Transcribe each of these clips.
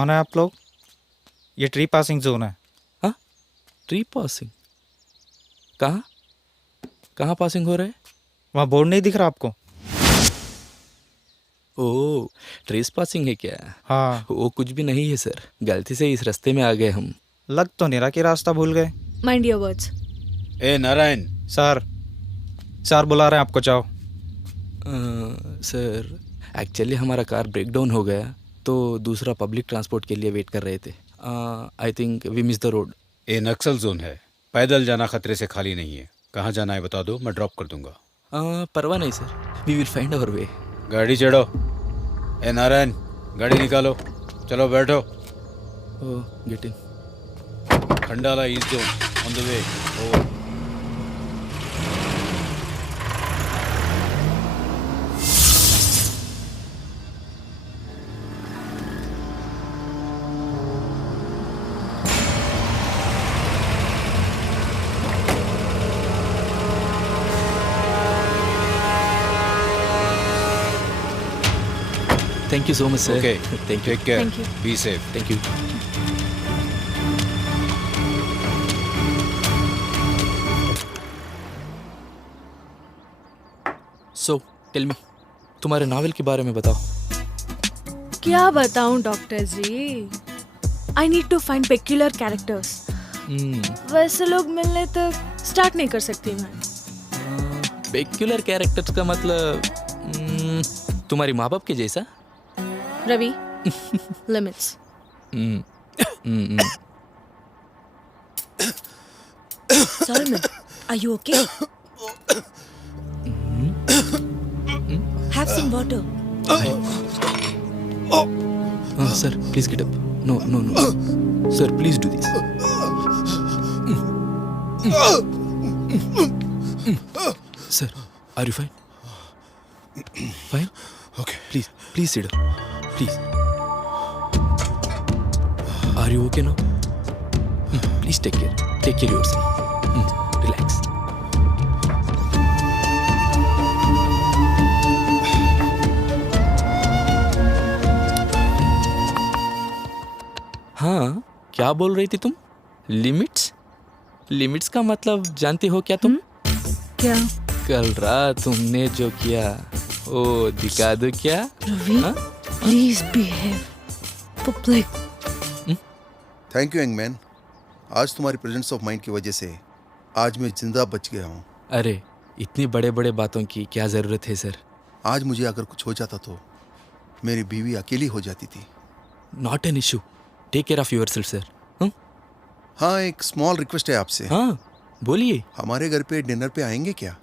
कौन है आप लोग? ये ट्री पासिंग जोन है। हाँ, ट्री पासिंग? कहाँ कहाँ पासिंग हो रहा है? वहाँ बोर्ड नहीं दिख रहा आपको? ओह, ट्रेस पासिंग है क्या? हाँ। वो कुछ भी नहीं है सर, गलती से इस रास्ते में आ गए हम। लग तो नहीं रहा कि रास्ता भूल गए। Mind your words. A Narayan, sir, sir बुला रहे हैं आपको, जाओ। सर, एक्चुअली हमारा कार ब्रेक डाउन हो गया, तो दूसरा पब्लिक ट्रांसपोर्ट के लिए वेट कर रहे थे। I think we miss the road. ये नक्सल जोन है, पैदल जाना खतरे से खाली नहीं है। कहाँ जाना है बता दो, मैं ड्रॉप कर दूंगा। परवाह नहीं sir, we will find our way. गाड़ी चढ़ो। ए नारायण, गाड़ी निकालो, चलो बैठो। Oh, get in. Khandala east zone on the way. Over. Thank you so much sir. Okay, thank you. Take care, Thank you. Be safe. Thank you. So tell me, तुम्हारे novel के बारे में बताओ। क्या बताऊं doctor ji, I need to find peculiar characters. वैसे लोग मिलने तक स्टार्ट नहीं कर सकती मैं। पेक्यूलर कैरेक्टर्स का मतलब तुम्हारी माँ बाप के जैसा? Ravi, limits. Solomon, are you okay? Have some water. Sir please get up. No no no sir, please do this. Sir, are you fine? Fine? Okay, please please sit down, please. Are you okay now? Please take care yourself. Relax. हाँ, क्या बोल रही थी तुम? Limits? Limits का मतलब जानती हो क्या तुम? क्या? कल रात तुमने जो किया वो दिखा दो क्या? रवि, हाँ? Please behave. Public. Thank you young man. आज तुम्हारी प्रेजेंस ऑफ माइंड की वजह से आज मैं जिंदा बच गया हूँ। अरे, इतनी बड़े बड़े बातों की क्या जरूरत है सर? आज मुझे अगर कुछ हो जाता तो मेरी बीवी अकेली हो जाती थी। Not an issue, take care of yourself sir. हाँ, एक स्मॉल रिक्वेस्ट है आपसे। हाँ, बोलिए। हमारे घर पे डिनर पे आएंगे क्या?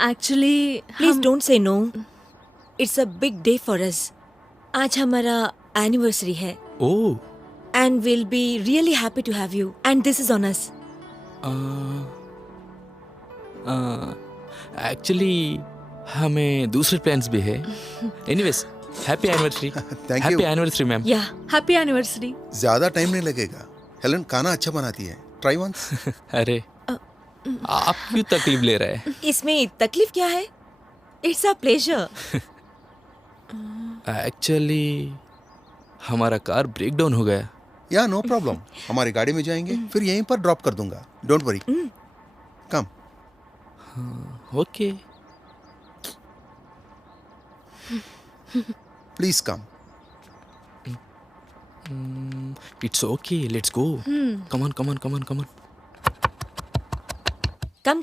Actually Please don't say no. It's a big day for us. आज हमारा एनिवर्सरी है ओह, and we'll be really happy to have you. And this is on us. Actually हमें दूसरे प्लान्स भी है। Anyways, happy anniversary. Thank you. Happy anniversary ma'am. Yeah. Happy anniversary. ज्यादा time नहीं लगेगा। हेलन खाना अच्छा बनाती है, ट्राई वंस। अरे, आप क्यों तकलीफ ले रहे हैं? इसमें तकलीफ क्या है? It's a pleasure. एक्चुअली हमारा कार ब्रेक डाउन हो गया। या नो प्रॉब्लम, हमारी गाड़ी में जाएंगे, फिर यहीं पर ड्रॉप कर दूंगा। Don't worry, come. Okay. Please come. It's okay, let's go. Come on come on come on come on. Come.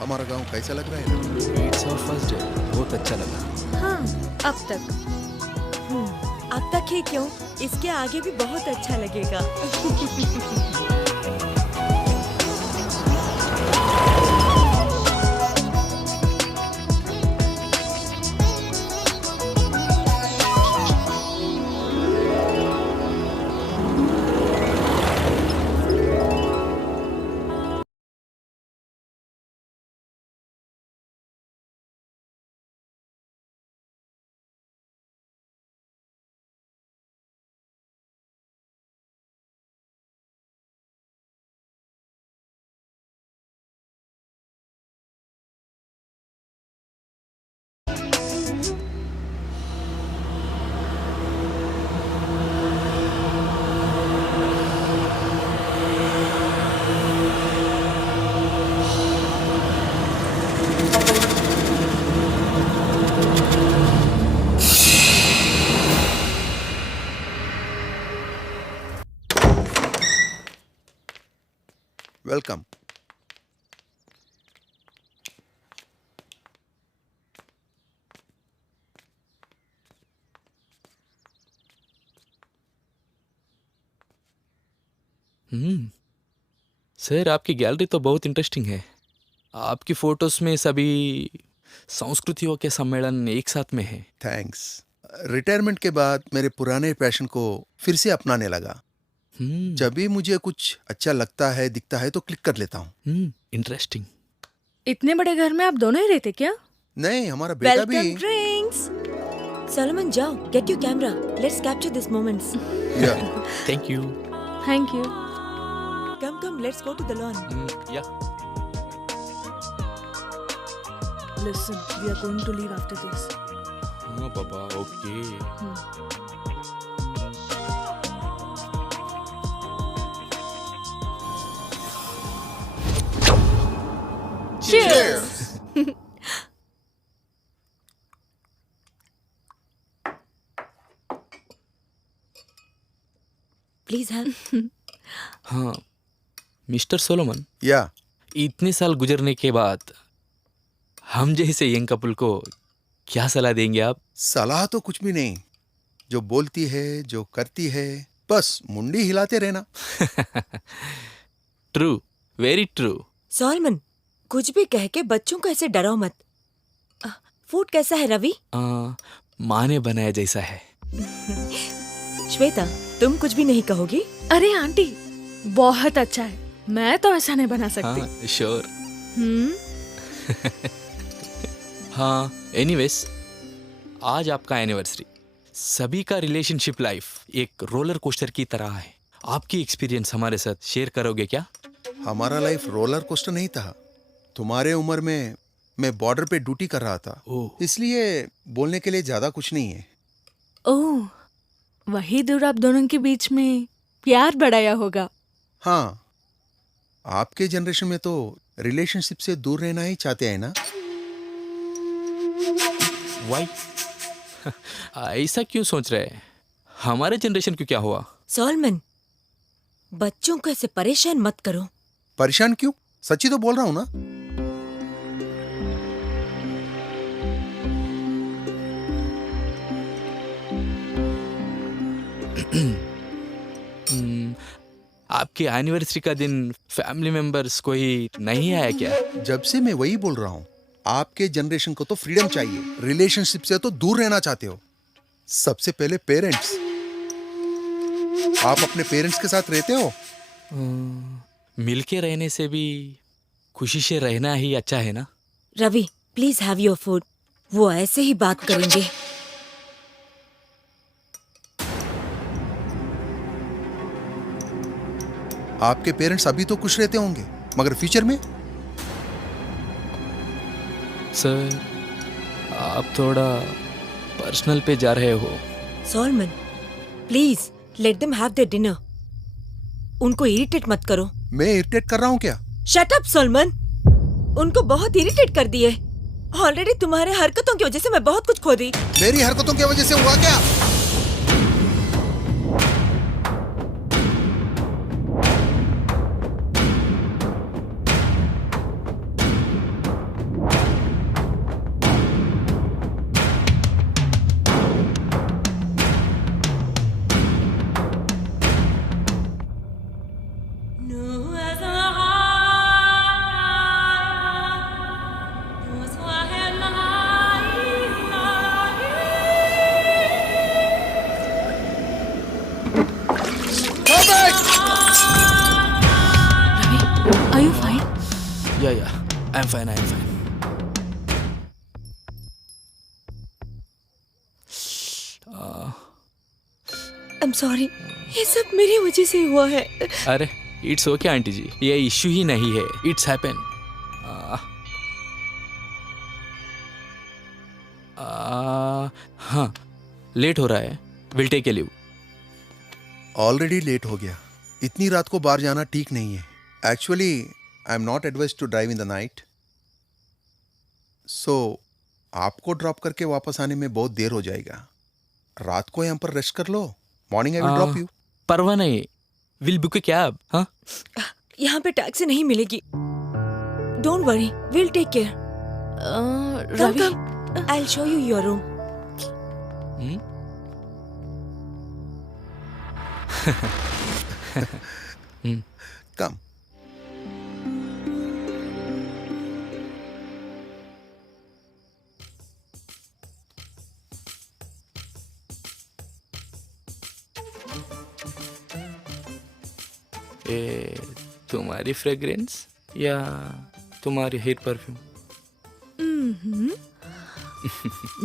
हमारा गांव कैसा लग रहा है? इट्स आवर फर्स्ट डे, बहुत अच्छा लगा। हाँ, अब तक। अब तक ही क्यों? इसके आगे भी बहुत अच्छा लगेगा। वेलकम। सर आपकी गैलरी तो बहुत इंटरेस्टिंग है। आपकी फोटोज में सभी संस्कृतियों के सम्मेलन एक साथ में है। थैंक्स। रिटायरमेंट के बाद मेरे पुराने पैशन को फिर से अपनाने लगा। जब भी मुझे कुछ अच्छा लगता है, दिखता है तो क्लिक कर लेता हूँ। इंटरेस्टिंग। इतने बड़े घर में आप दोनों ही रहते क्या? नहीं, हमारा बेटा भी। Welcome drinks. सोलोमन जाओ, get your camera, let's capture this moments. Yeah thank you. Thank you. Come, let's go to the lawn. Yeah Listen, we are going to leave after this. हाँ पापा, ओके। Cheers! Please have. हाँ mister Solomon, या इतने साल गुजरने के बाद हम जैसे यंग कपल को क्या सलाह देंगे आप? सलाह तो कुछ भी नहीं, जो बोलती है, जो करती है, बस मुंडी हिलाते रहना। True, very true. सोलोमन, कुछ भी कह के बच्चों को ऐसे डराओ मत। फूड कैसा है रवि? माँ ने बनाया जैसा है। श्वेता, तुम कुछ भी नहीं कहोगी? अरे आंटी, बहुत अच्छा है। मैं तो ऐसा नहीं बना सकती। हाँ श्योर। हम्म। हाँ एनीवेज, आज आपका एनिवर्सरी। सभी का रिलेशनशिप लाइफ एक रोलर कोस्टर की तरह है। आपकी एक्सपीरियंस हमारे साथ शेयर करोगे क्या? हमारा लाइफ रोलर कोस्टर नहीं था। तुम्हारे उम्र में मैं बॉर्डर पे ड्यूटी कर रहा था, ओह। इसलिए बोलने के लिए ज्यादा कुछ नहीं है। ओह, वही दूर आप दोनों के बीच में प्यार बढ़ाया होगा। हाँ, आपके जनरेशन में तो रिलेशनशिप से दूर रहना ही चाहते हैं ना? वाई? ऐसा क्यों सोच रहे हैं? हमारे जनरेशन को क्या हुआ? सोलोमन, बच्चों को ऐसे परेशान मत करो। परेशान क्यों? सच्ची तो बोल रहा हूं ना। आपकी एनिवर्सरी का दिन फैमिली मेंबर्स कोई नहीं आया क्या? जब से मैं वही बोल रहा हूं, आपके जनरेशन को तो फ्रीडम चाहिए, रिलेशनशिप से तो दूर रहना चाहते हो। सबसे पहले पेरेंट्स। आप अपने पेरेंट्स के साथ रहते हो? मिलके रहने से भी खुशी से रहना ही अच्छा है ना? Ravi, please have your food. वो ऐसे ही बात करेंगे। आपके पेरेंट्स अभी तो खुश रहते होंगे, मगर फ्यूचर में? सर, आप थोड़ा पर्सनल पे जा रहे हो। Solomon, please let them have there dinner. उनको इरिटेट मत करो। मैं इरिटेट कर रहा हूं क्या? Shut up Solomon. उनको बहुत इरिटेट कर दिए। ऑलरेडी तुम्हारे हरकतों की वजह से मैं बहुत कुछ खो दी। मेरी हरकतों की वजह से हुआ क्या? Are you fine? या I am fine, I am fine. I am sorry, ये सब मेरी वजह से हुआ है। अरे इट्स ओके आंटी जी, ये इश्यू ही नहीं है। It's happen. हाँ, लेट हो रहा है। Will take a leave. Already late हो गया। इतनी रात को बाहर जाना ठीक नहीं है। Actually I am not advise to drive in the night, so आपको ड्रॉप करके वापस आने में बहुत देर हो जाएगा। रात को यहाँ पर रेस्ट कर लो, morning I will drop you. परवाह नहीं, विल बुक ए कैब। हाँ यहाँ पे टैक्सी नहीं मिलेगी। Don't worry, will take care. Come Ravi come, I will show you your room. Come. ए, तुम्हारी फ्रेग्रेंस या तुम्हारी हेयर परफ्यूम?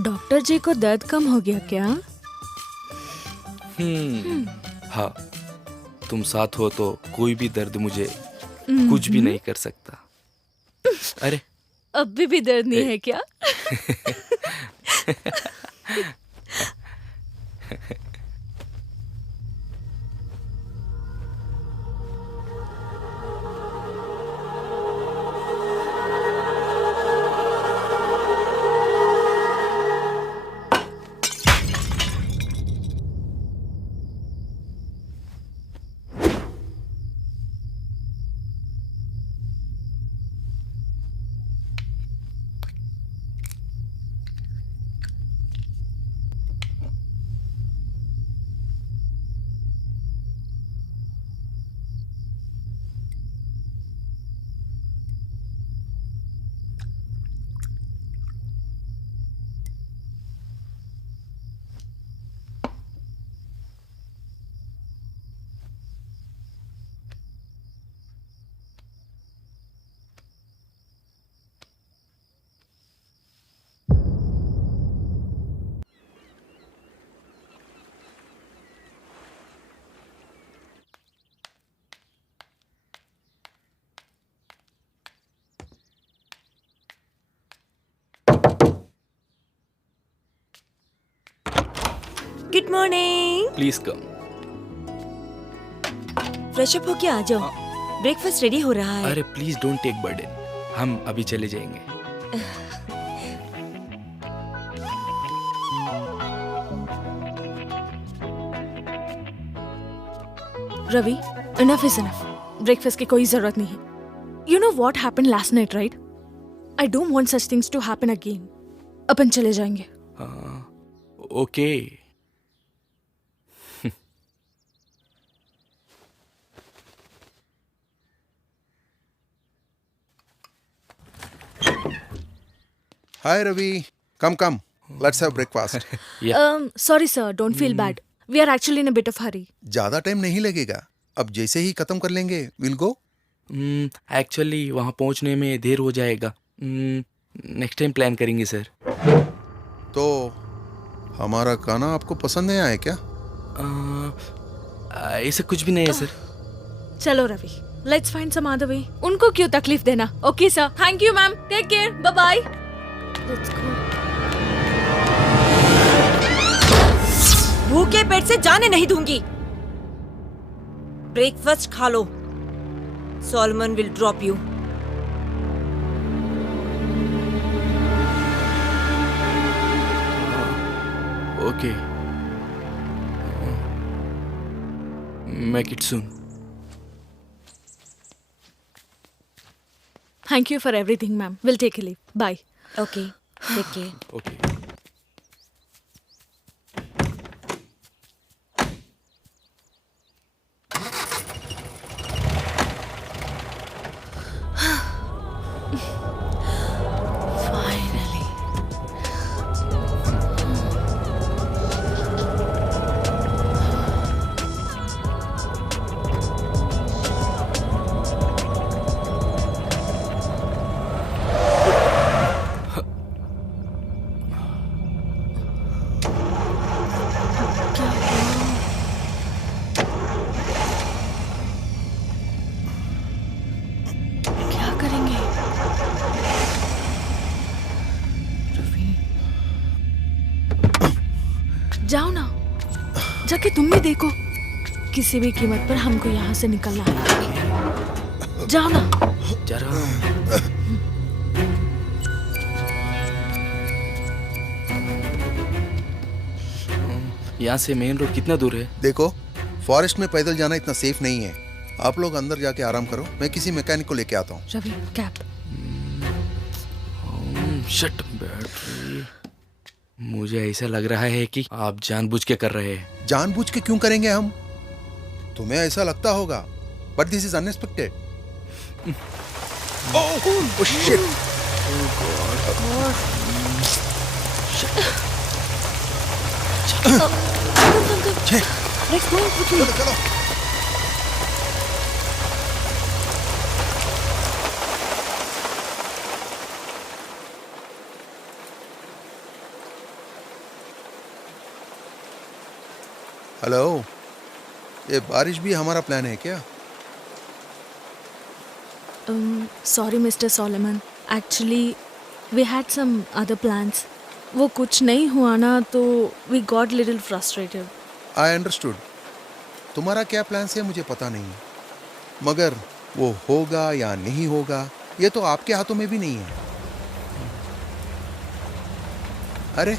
डॉक्टर जी को दर्द कम हो गया क्या? हाँ, तुम साथ हो तो कोई भी दर्द मुझे कुछ भी नहीं कर सकता। अरे अभी भी दर्द नहीं है क्या? Good morning. Please come. Fresh up होके आ जाओ, ब्रेकफास्ट रेडी हो रहा है। अरे प्लीज डोंट टेक बर्डन, हम अभी चले जाएंगे। Ravi, enough is enough. Breakfast की कोई जरूरत नहीं है। You know what happened last night, right? I don't want such things to happen again. अपन चले जाएंगे। Okay. Hi Ravi, come come, let's have breakfast. Sorry sir, don't feel bad. We are actually in a bit of hurry. ज्यादा time नहीं लगेगा, अब जैसे ही खत्म कर लेंगे विल गो। एक्चुअली वहाँ पहुँचने में देर हो जाएगा। नेक्स्ट टाइम प्लान करेंगे सर। तो हमारा खाना आपको पसंद नहीं आया क्या? ऐसा कुछ भी नहीं है सर। चलो Ravi, let's find some other way. उनको क्यों तकलीफ देना? Okay sir, thank you ma'am. Take care. Bye bye. Let's go. भूखे पेट से जाने नहीं दूंगी। ब्रेकफास्ट खा लो। Solomon will drop you. Okay, make it soon. Thank you for everything ma'am. We'll take a leave. Bye. Okay, take care. Okay. Finally. क्या करेंगे? रवि, जाओ ना, जाके तुम भी देखो। किसी भी कीमत पर हमको यहाँ से निकलना है। जाओ ना। जरा यहाँ से मेन रोड कितना दूर है? देखो, फॉरेस्ट में पैदल जाना इतना सेफ नहीं है। आप लोग अंदर जाके आराम करो, मैं किसी मैकेनिक को लेके आता हूँ। रवि कैप। Shut battery. मुझे ऐसा लग रहा है कि आप जानबूझ के कर रहे हैं। जानबूझ के क्यों करेंगे हम? तुम्हें ऐसा लगता होगा, but this is unexpected. Oh shit. Let's go quickly. चलो चलो। हेलो, ये बारिश भी हमारा प्लान है क्या? Sorry, Mr. Solomon. Actually, we had some other plans. वो कुछ नहीं हुआ ना तो we got little frustrated. I understood. तुम्हारा क्या प्लान है मुझे पता नहीं, मगर वो होगा या नहीं होगा ये तो आपके हाथों में भी नहीं है। अरे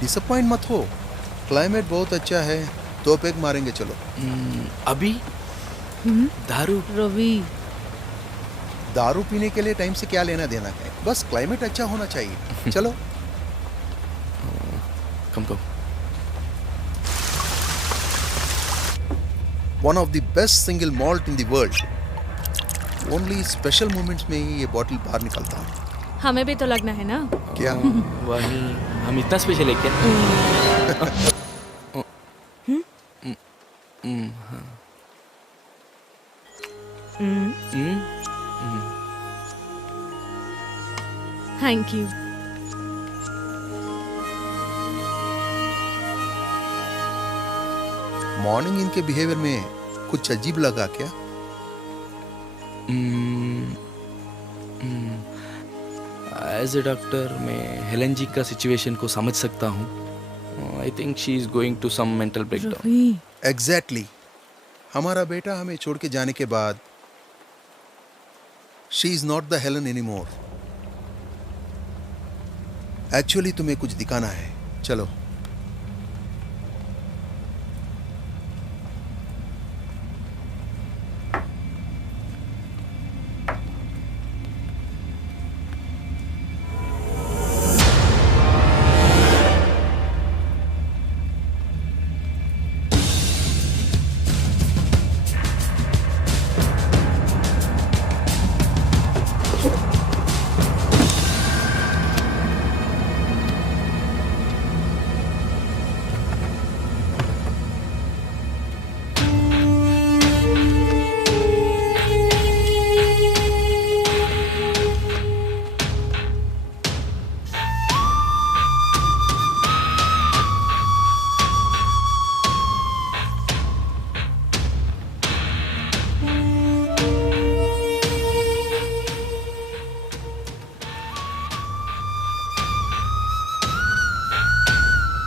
डिसअपॉइंट मत हो, क्लाइमेट बहुत अच्छा है, तो पैक मारेंगे चलो। अभी दारू? रवि, दारू पीने के लिए टाइम से क्या लेना देना है, बस क्लाइमेट अच्छा होना चाहिए। चलो। Come come. One of the best single malt in the world, only special moments में ही ये बॉटल बाहर निकलता है। हमें भी तो लगना है ना। क्या? वही, हम इतना स्पेशल है क्या? Thank you. मॉर्निंग इनके बिहेवियर में कुछ अजीब लगा क्या? एज ए डॉक्टर मैं हेलन जी का सिचुएशन को समझ सकता हूँ। I think she is going to some mental breakdown. Ravi, exactly. हमारा बेटा हमें छोड़ के जाने के बाद she is not the Helen any more. Actually तुम्हें कुछ दिखाना है, चलो।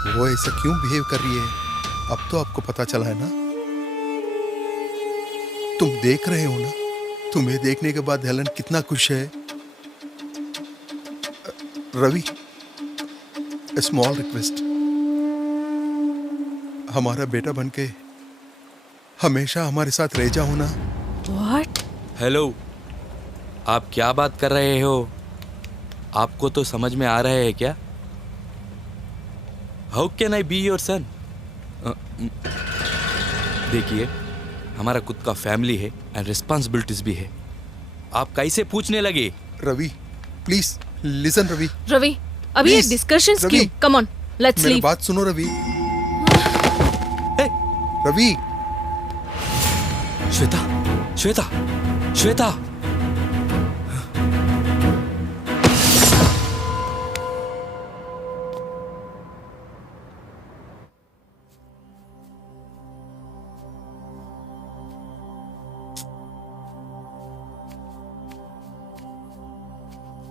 वो ऐसा क्यों बिहेव कर रही है? अब तो आपको पता चला है ना? तुम देख रहे हो ना, तुम्हें देखने के बाद हेलन कितना खुश है। रवि, ए स्मॉल रिक्वेस्ट, हमारा बेटा बनके हमेशा हमारे साथ रह जाओ ना। व्हाट? हेलो, आप क्या बात कर रहे हो? आपको तो समझ में आ रहा है क्या? How can I be your son? देखिए, हमारा खुद का फैमिली है एंड रिस्पॉन्सिबिलिटीज भी है। आप कैसे पूछने लगे? Ravi please listen. रवि, रवि, अभी ये Please, डिस्कशंस रवि। क्यों? कम ऑन, लेट्स मेरी लीव। बात सुनो रवि। Hey! रवि, श्वेता, श्वेता, श्वेता!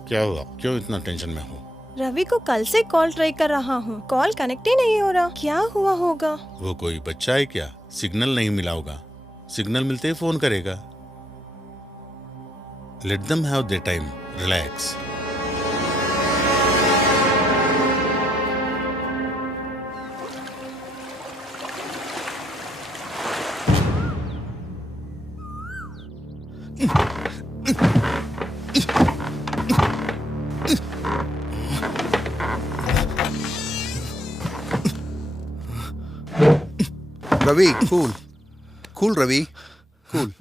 क्या हुआ? क्यों इतना टेंशन में हो? रवि को कल से कॉल ट्राई कर रहा हूँ, कॉल कनेक्ट ही नहीं हो रहा। क्या हुआ होगा? वो कोई बच्चा है क्या? सिग्नल नहीं मिला होगा। सिग्नल मिलते ही फोन करेगा। Let them have their time, relax. Ravi cool cool Ravi cool.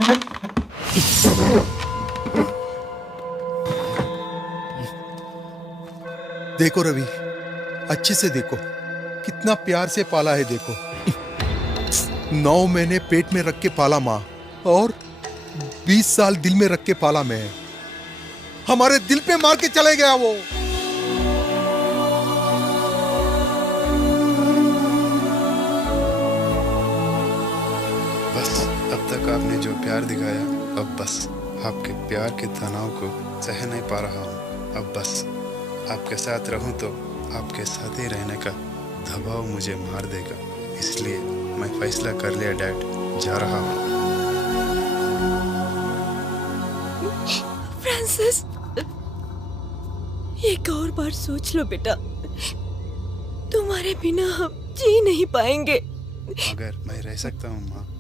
देखो रवि, अच्छे से देखो, कितना प्यार से पाला है। देखो 9 महीने पेट में रख के पाला माँ, और 20 साल दिल में रख के पाला मैं। हमारे दिल पे मार के चले गया वो। बस अब तक आपने जो प्यार दिखाया, अब बस आपके प्यार के तनाव को सह नहीं पा रहा हूँ। अब बस आपके साथ रहूं तो आपके साथ ही रहने का दबाव मुझे मार देगा। इसलिए मैं फैसला कर लिया डैड, जा रहा हूँ। फ्रांसिस, एक और बार सोच लो बेटा, तुम्हारे बिना हम जी नहीं पाएंगे। अगर मैं रह सकता हूँ माँ।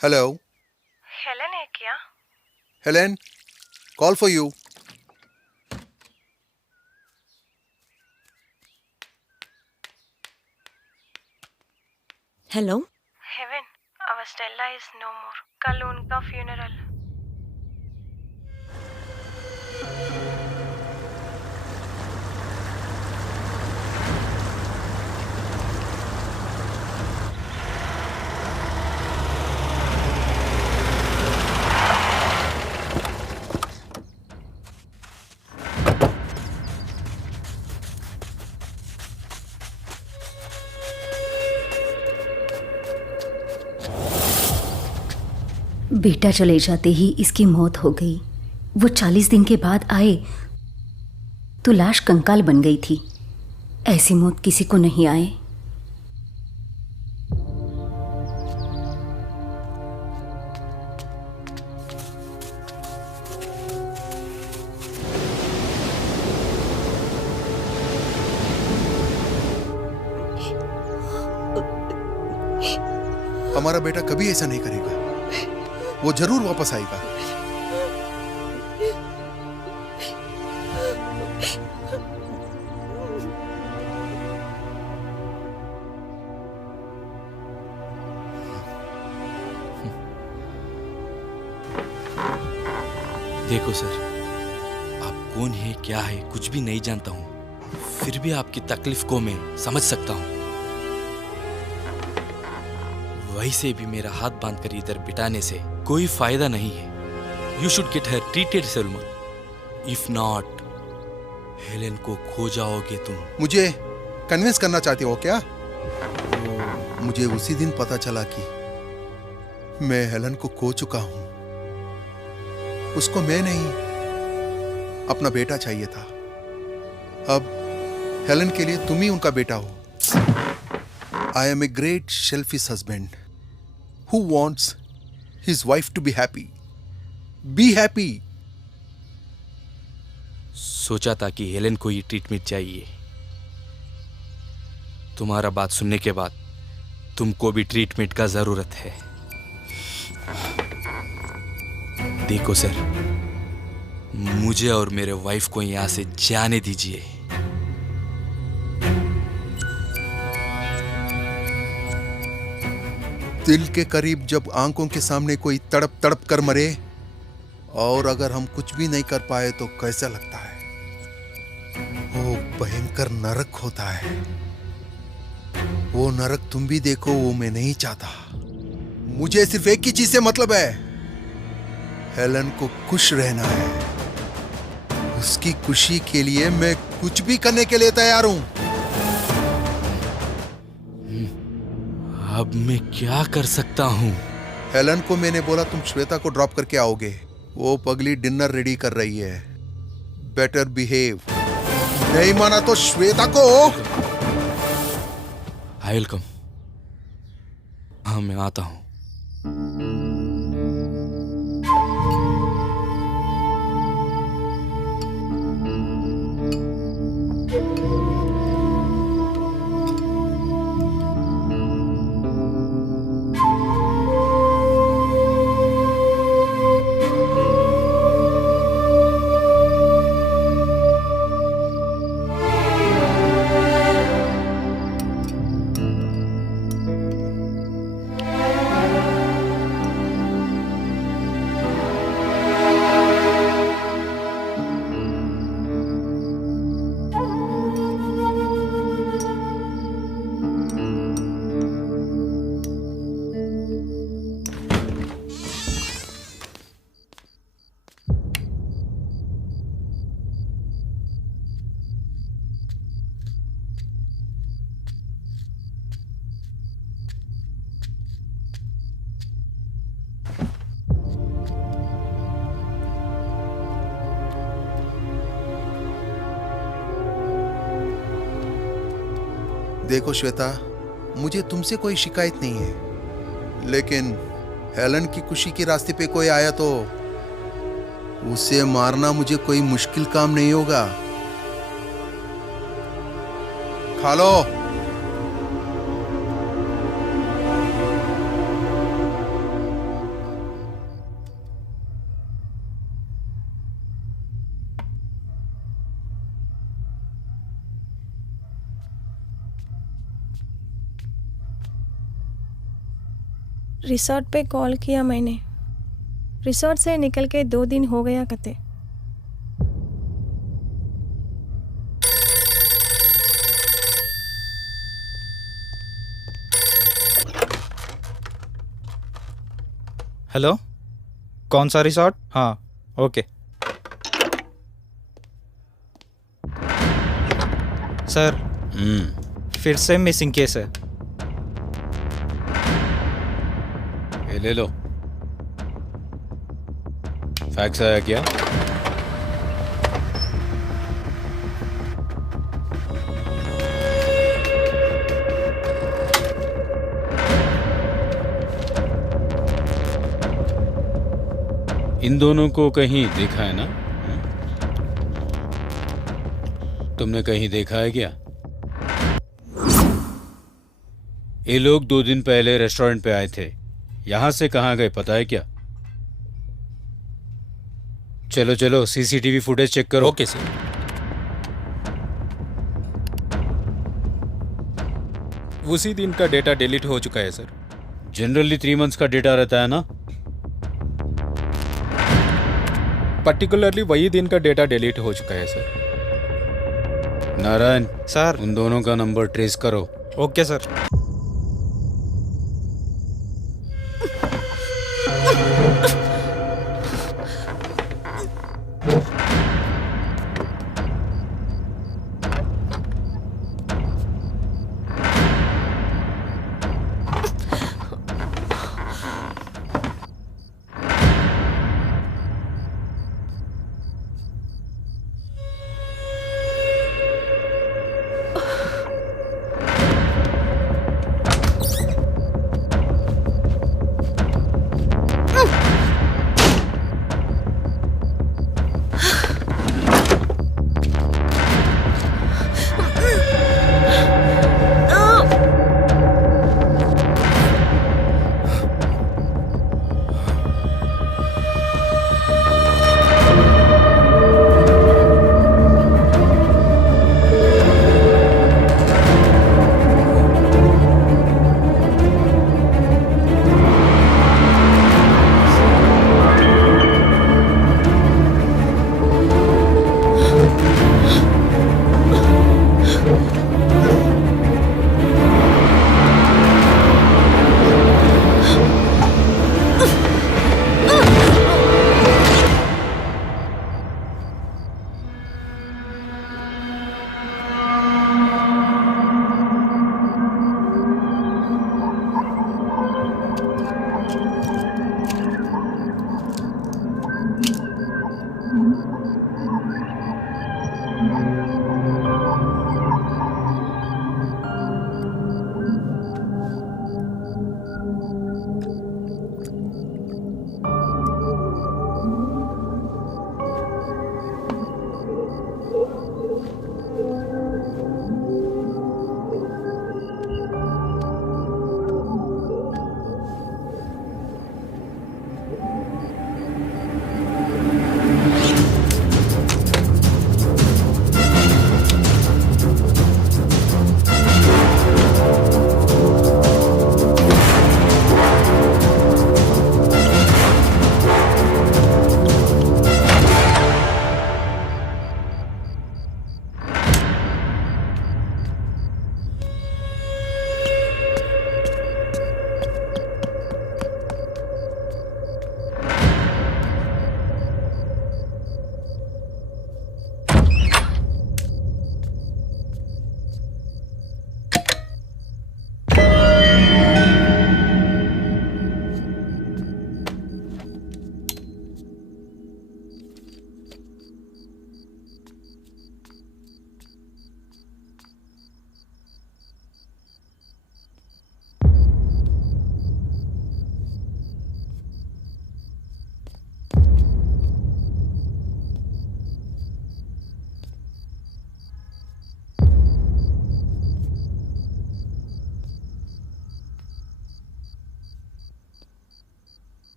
हेलो हेलन है क्या? Helen, call for you. Hello, heaven, our Stella is no more. कल उनका फ्यूनरल। बेटा चले जाते ही इसकी मौत हो गई। वो 40 दिन के बाद आए तो लाश कंकाल बन गई थी। ऐसी मौत किसी को नहीं आए। हमारा बेटा कभी ऐसा नहीं करेगा, वो जरूर वापस आएगा। देखो सर, आप कौन है क्या है कुछ भी नहीं जानता हूँ, फिर भी आपकी तकलीफ को मैं समझ सकता हूँ। वैसे भी मेरा हाथ बांधकर इधर बिठाने से कोई फायदा नहीं है। You should get her treated Salman. If not, Helen को खो जाओगे तुम। मुझे कन्विंस करना चाहते हो क्या? मुझे उसी दिन पता चला कि मैं हेलन को खो चुका हूं। उसको मैं नहीं, अपना बेटा चाहिए था। अब हेलन के लिए तुम ही उनका बेटा हो। I am a great selfish husband who wants his wife to be happy. Be happy. सोचा था कि हेलेन को ये ट्रीटमेंट चाहिए। तुम्हारा बात सुनने के बाद तुमको भी ट्रीटमेंट का जरूरत है। देखो सर, मुझे और मेरे वाइफ को यहां से जाने दीजिए। दिल के करीब जब आंखों के सामने कोई तड़प तड़प कर मरे, और अगर हम कुछ भी नहीं कर पाए तो कैसा लगता है? वो भयंकर नरक होता है। वो नरक तुम भी देखो, वो मैं नहीं चाहता। मुझे सिर्फ एक ही चीज से मतलब है, हेलन को खुश रहना है। उसकी खुशी के लिए मैं कुछ भी करने के लिए तैयार हूं। अब मैं क्या कर सकता हूं? हेलन को मैंने बोला तुम श्वेता को ड्रॉप करके आओगे। वो पगली डिनर रेडी कर रही है। Better behave. नहीं माना तो श्वेता को। I will come. हाँ, मैं आता हूं। देखो श्वेता, मुझे तुमसे कोई शिकायत नहीं है, लेकिन हेलन की खुशी के रास्ते पे कोई आया तो उसे मारना मुझे कोई मुश्किल काम नहीं होगा। खा लो। रिसोर्ट पे कॉल किया मैंने। रिसोर्ट से निकल के 2 दिन हो गया कते। हेलो, कौन सा रिसॉर्ट? हाँ, ओके। सर, फिर से मिसिंग केस है। ये ले लो। फैक्स आया क्या? इन दोनों को कहीं देखा है ना? तुमने कहीं देखा है क्या? ये लोग 2 दिन पहले रेस्टोरेंट पे आए थे। यहां से कहां गए पता है क्या? चलो चलो, सीसीटीवी फुटेज चेक करो। Okay sir. उसी दिन का डेटा डिलीट हो चुका है सर। जनरली 3 मंथ्स का डेटा रहता है ना? पर्टिकुलरली वही दिन का डेटा डिलीट हो चुका है सर। नारायण सर। उन दोनों का नंबर ट्रेस करो। Okay sir.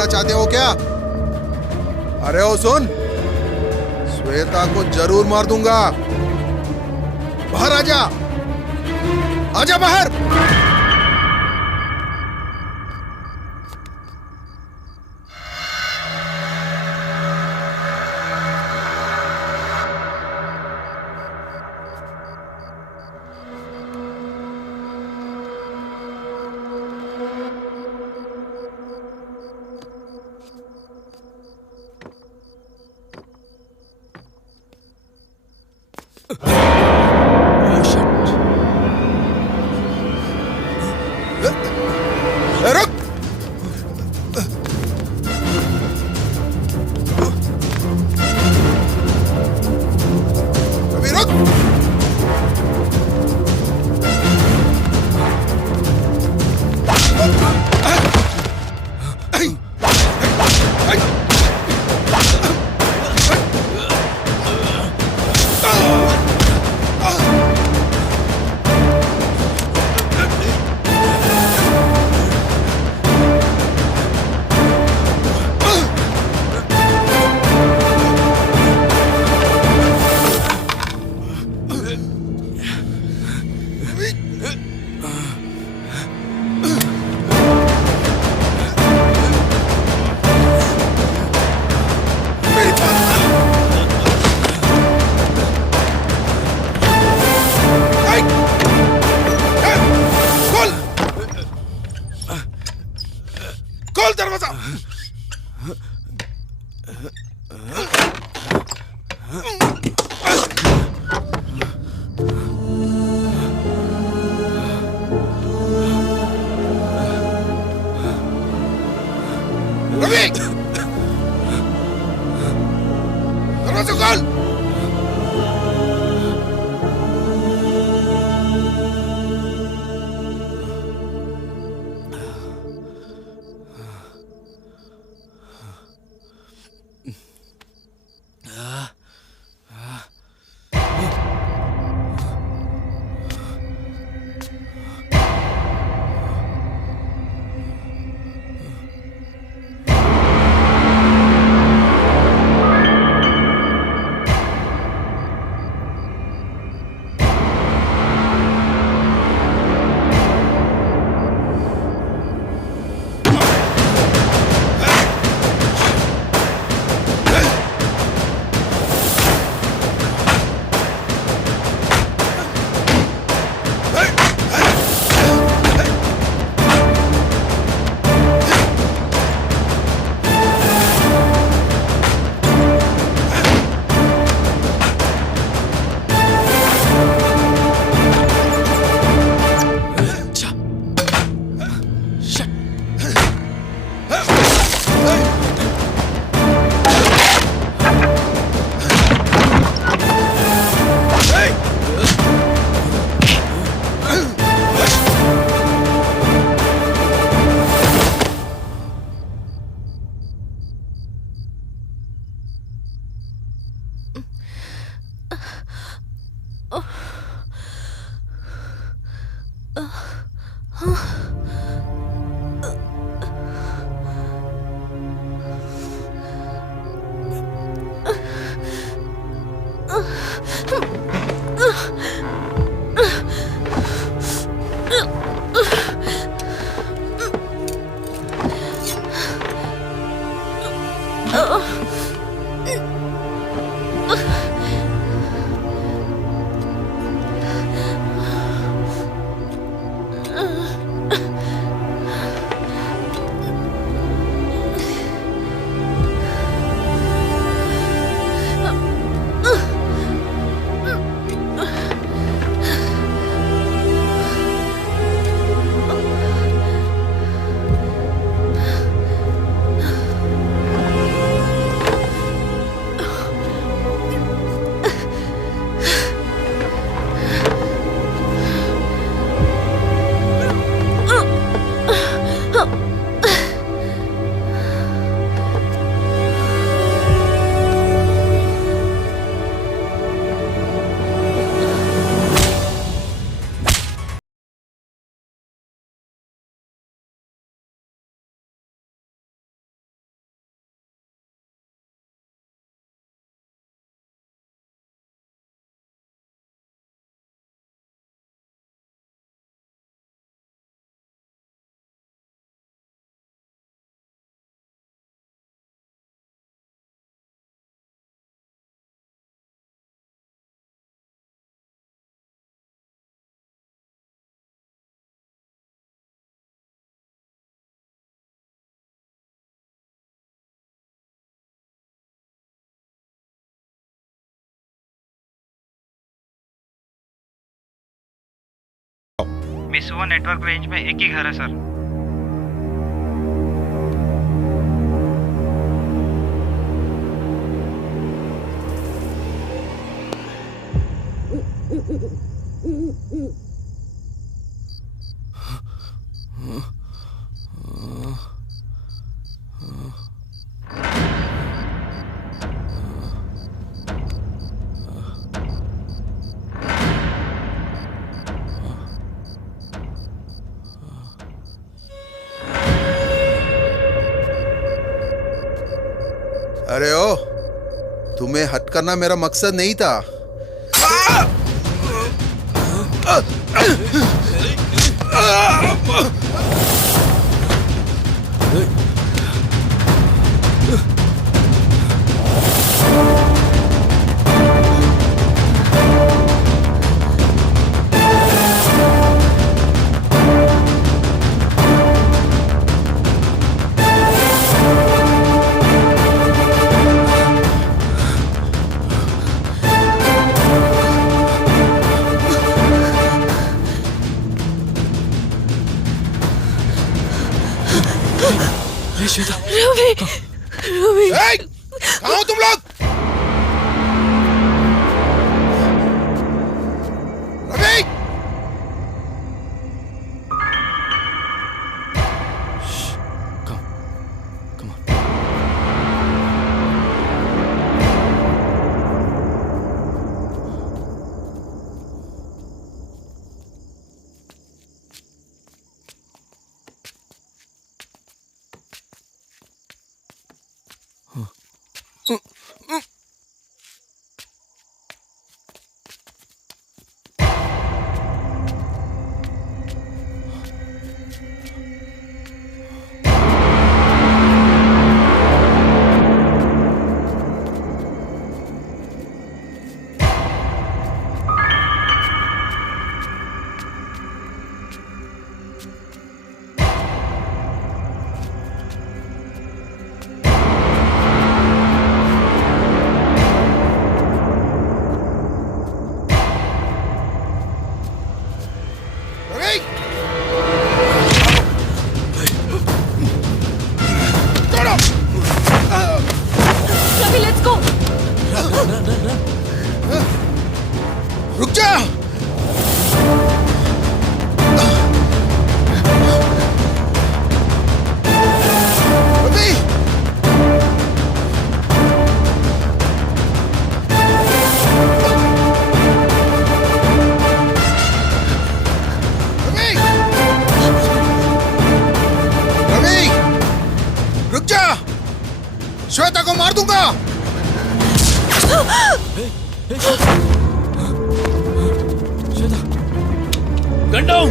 करना चाहते हो क्या? अरे ओ सुन, श्वेता को जरूर मार दूंगा। बाहर आजा, आजा बाहर। रुक! अभी रुक! खोल दरवाजा। रवि, दरवाजा खोल। मिसुआ नेटवर्क रेंज में एक ही घर है सर। अरे ओ, तुम्हें हट करना मेरा मकसद नहीं था। रवि, रवि, कहाँ हो तुम लोग? Ravi! Come on. Ravi, let's go. रुक जा! रवि! रवि! रुक जा! श्वेता को मार दूंगा! Gun down!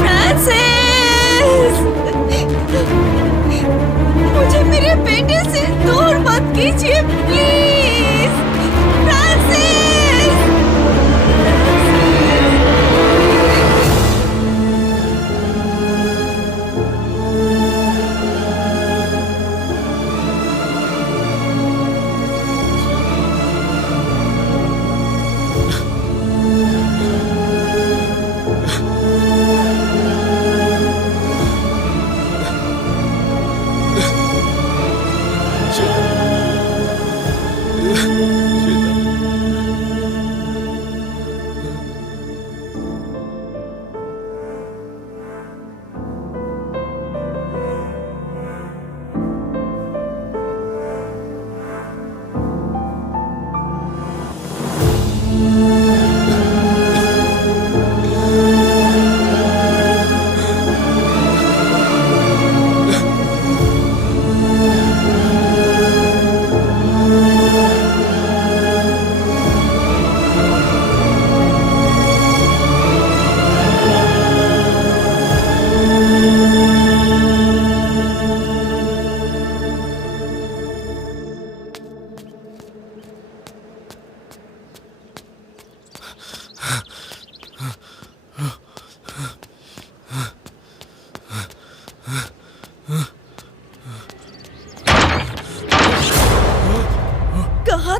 फ्रांसिस! मुझे मेरे बेटे से दूर मत कीजिए प्लीज।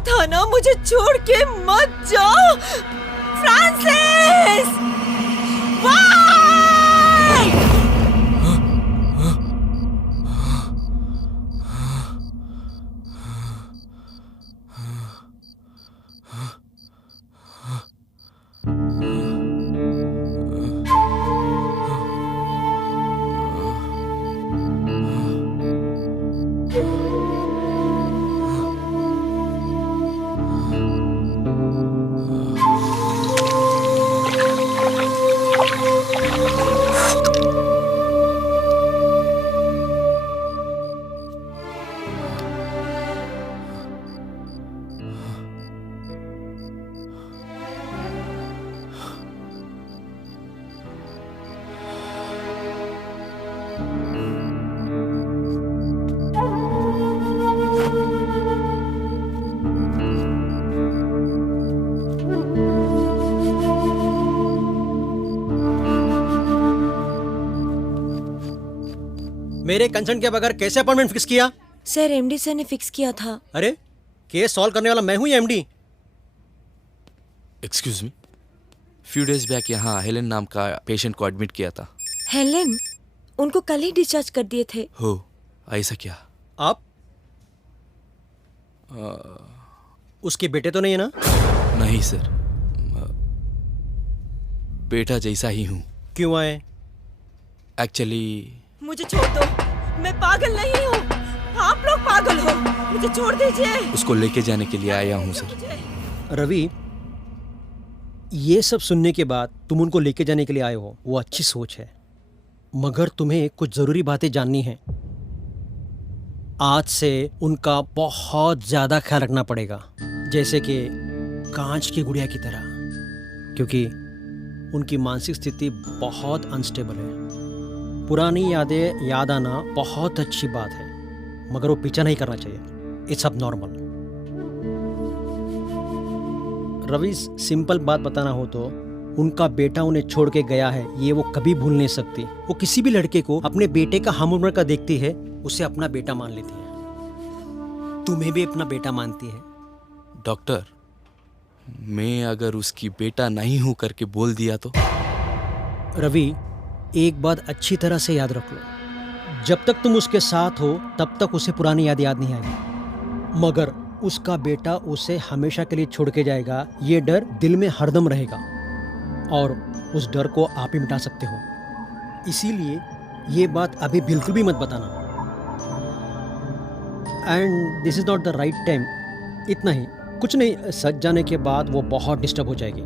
था ना, मुझे छोड़ के मत जाओ फ्रांसिस। Why? मेरे कंसर्न के बगैर कैसे अपॉइंटमेंट फिक्स किया? सर एमडी सर ने फिक्स किया था। अरे केस सॉल्व करने वाला मैं हूं या MD? Excuse me, few days back यहाँ हेलेन नाम का पेशेंट को एडमिट किया था। हेलेन? उनको कल ही डिस्चार्ज कर दिए थे। हो, ऐसा क्या? आप उसके बेटे तो नहीं है ना? नहीं सर, बेटा जैसा ही हूँ। क्यों आए? एक्चुअली मुझे छोड़ दो, मैं पागल नहीं हूँ, आप लोग पागल हो, मुझे छोड़ दीजिए। उसको लेके जाने के लिए आया हूँ सर। रवि, ये सब सुनने के बाद तुम उनको लेके जाने के लिए आए हो, वो अच्छी सोच है, मगर तुम्हें कुछ जरूरी बातें जाननी है। आज से उनका बहुत ज्यादा ख्याल रखना पड़ेगा, जैसे कि कांच की गुड़िया की तरह, क्योंकि उनकी मानसिक स्थिति बहुत अनस्टेबल है। पुरानी यादें याद आना बहुत अच्छी बात है, मगर वो पीछा नहीं करना चाहिए, इट्स अब नॉर्मल। रवि, सिंपल बात बताना हो तो उनका बेटा उन्हें छोड़ के गया है, ये वो कभी भूल नहीं सकती। वो किसी भी लड़के को अपने बेटे का हम उम्र का देखती है, उसे अपना बेटा मान लेती है। तुम्हें भी अपना बेटा मानती है। डॉक्टर, मैं अगर उसकी बेटा नहीं हूं करके बोल दिया तो? रवि, एक बात अच्छी तरह से याद रख लो, जब तक तुम उसके साथ हो तब तक उसे पुरानी याद नहीं आएगी, मगर उसका बेटा उसे हमेशा के लिए छोड़ के जाएगा, ये डर दिल में हरदम रहेगा, और उस डर को आप ही मिटा सकते हो। इसीलिए ये बात अभी बिल्कुल भी मत बताना। And this is not the right time. इतना ही, कुछ नहीं, सच जाने के बाद वो बहुत डिस्टर्ब हो जाएगी।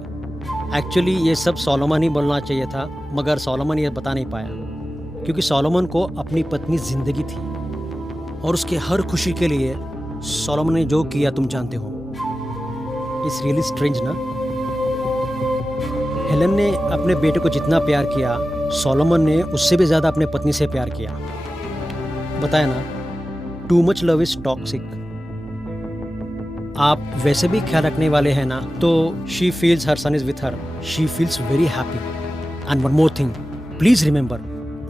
एक्चुअली ये सब सोलोमन ही बोलना चाहिए था, मगर सोलोमन ये बता नहीं पाया, क्योंकि सोलोमन को अपनी पत्नी जिंदगी थी, और उसके हर खुशी के लिए सोलोमन ने जो किया तुम जानते हो। इट्स रियली स्ट्रेंज ना? हेलेन ने अपने बेटे को जितना प्यार किया, सोलोमन ने उससे भी ज्यादा अपने पत्नी से प्यार किया। बताया ना, too much love is toxic. आप वैसे भी ख्याल रखने वाले हैं ना, तो she feels her son is with her, she feels very happy. And one more thing, please remember,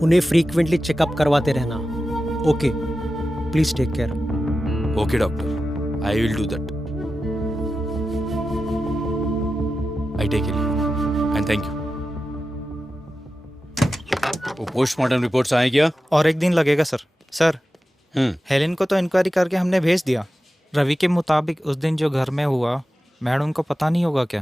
उन्हें फ्रीक्वेंटली चेकअप करवाते रहना। Okay, please take care. Okay doctor, I will do that. I take it and thank you. वो postmortem reports आए क्या? और एक दिन लगेगा सर। सर, हेलेन को तो इंक्वायरी करके हमने भेज दिया। रवि के मुताबिक उस दिन जो घर में हुआ, मैडम को पता नहीं होगा क्या?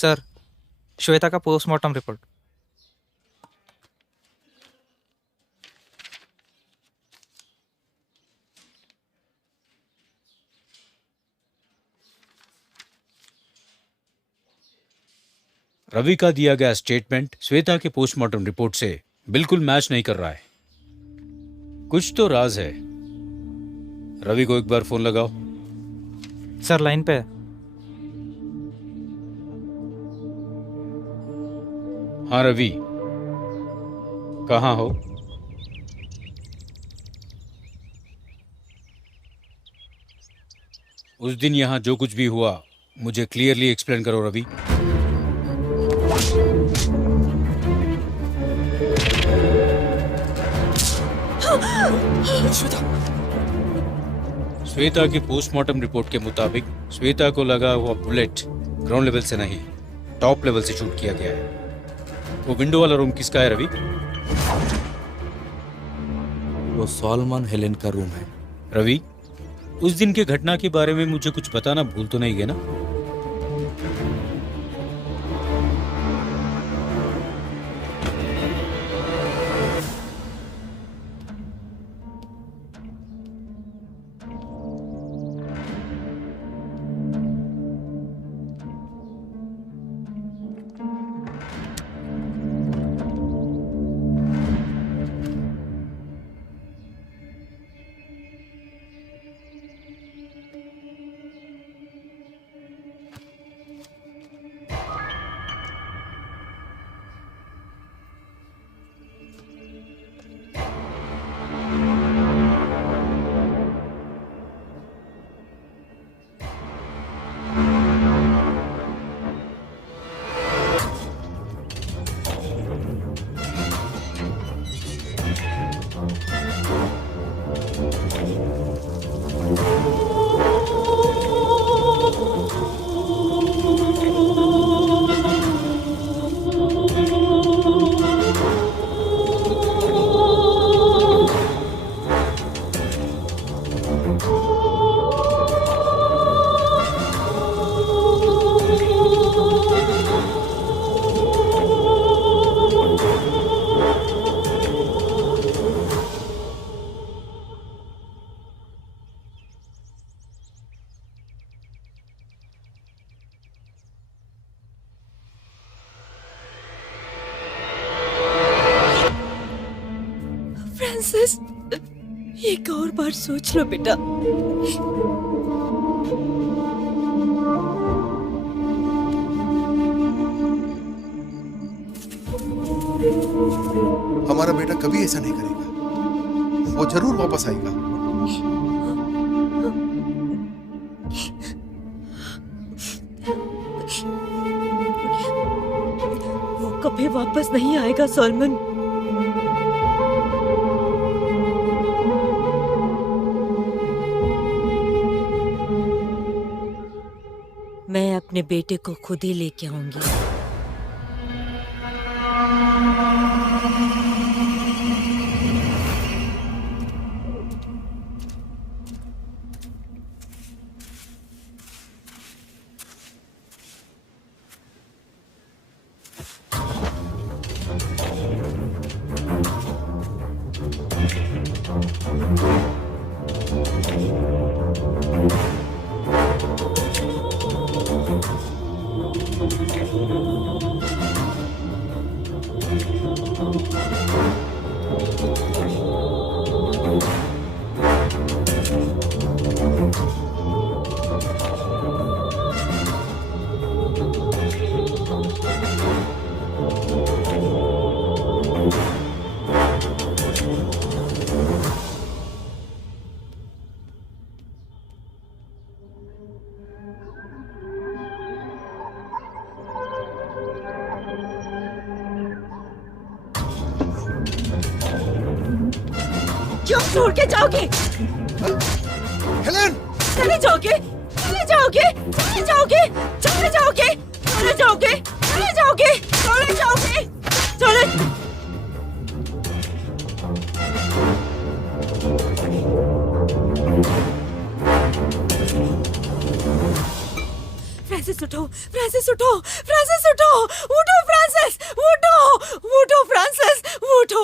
सर, श्वेता का पोस्टमार्टम रिपोर्ट। रवि का दिया गया स्टेटमेंट श्वेता के पोस्टमार्टम रिपोर्ट से बिल्कुल मैच नहीं कर रहा है। कुछ तो राज है। रवि को एक बार फोन लगाओ। सर, लाइन पे है। हाँ रवि, कहाँ हो? उस दिन यहाँ जो कुछ भी हुआ मुझे क्लियरली एक्सप्लेन करो रवि। श्वेता की पोस्टमार्टम रिपोर्ट के मुताबिक श्वेता को लगा हुआ बुलेट ग्राउंड लेवल से नहीं, टॉप लेवल से शूट किया गया है। वो विंडो वाला रूम किसका है रवि? वो सॉलमन हेलेन का रूम है। रवि, उस दिन के घटना के बारे में मुझे कुछ बताना भूल तो नहीं गए ना? फ्रांसिस, एक और बार सोच लो बेटा। हमारा बेटा कभी ऐसा नहीं करेगा। वो जरूर वापस आएगा। वो कभी वापस नहीं आएगा सॉलमन। मैं अपने बेटे को खुद ही लेके आऊंगी। क्यों छोड़ के जाओगे? हेलेन! चले जाओगे? चले जाओगे? चले जाओगे? चले जाओगे? चले जाओगे? चले जाओगे? चले जाओगे? चले। फ्रांसिस उठो, फ्रांसिस उठो, फ्रांसिस उठो फ्रांसिस, उठो, उठो फ्रांसिस, उठो।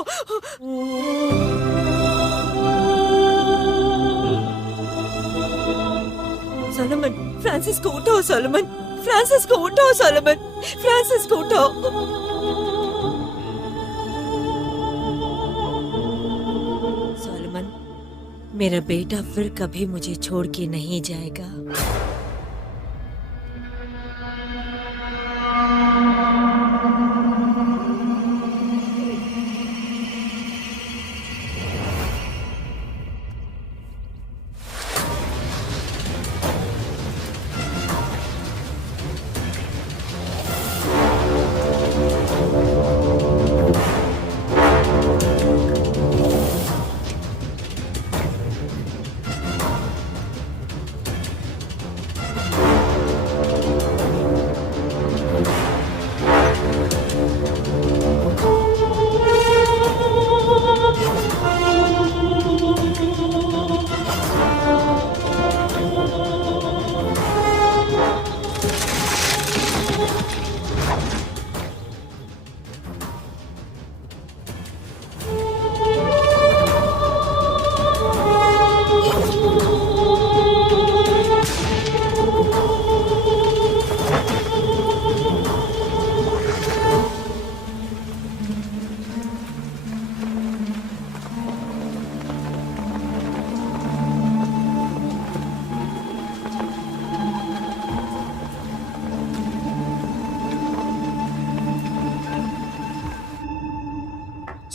सोलोमन, फ्रांसिस को उठो सोलोमन, फ्रांसिस को उठो सोलोमन, फ्रांसिस को उठो। सोलोमन, मेरा बेटा फिर कभी मुझे छोड़ के नहीं जाएगा।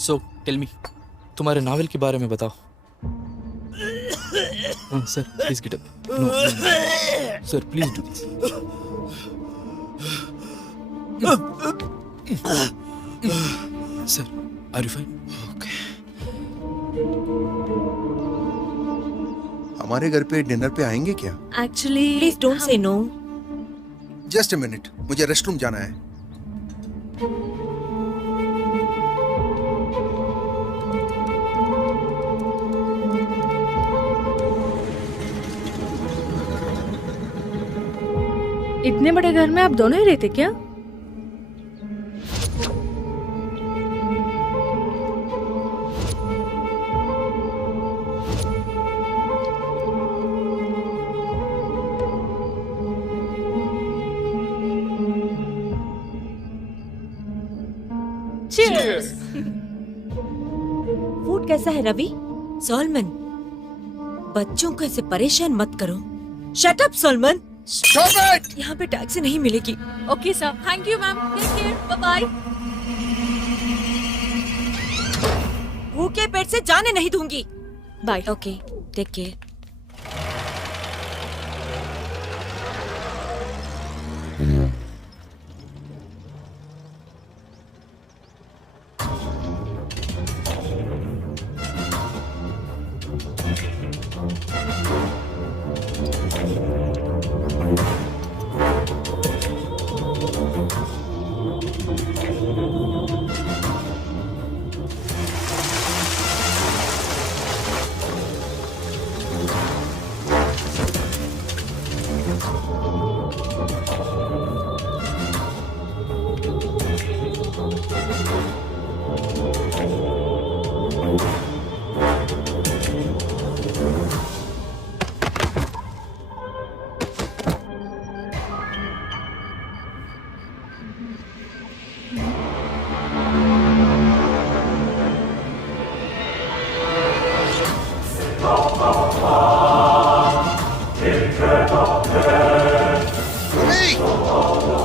सो टेल मी, तुम्हारे नावल के बारे में बताओ। Sir please get up. No sir please do this. Sir are you fine? हमारे घर पे डिनर पे आएंगे क्या? Actually please don't say no. Just a minute, मुझे रेस्टरूम जाना है। इतने बड़े घर में आप दोनों ही रहते क्या? Cheers! फूड कैसा है रवि? सोलमन, बच्चों को ऐसे परेशान मत करो। Shut up Solomon. Stop it! यहाँ पे टैक्सी नहीं मिलेगी। Okay sir, thank you ma'am, take care, bye bye. भूखे पेट से जाने नहीं दूंगी। बाय। Okay, take care.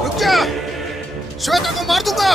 रुक जा, श्वेता को मार दूंगा।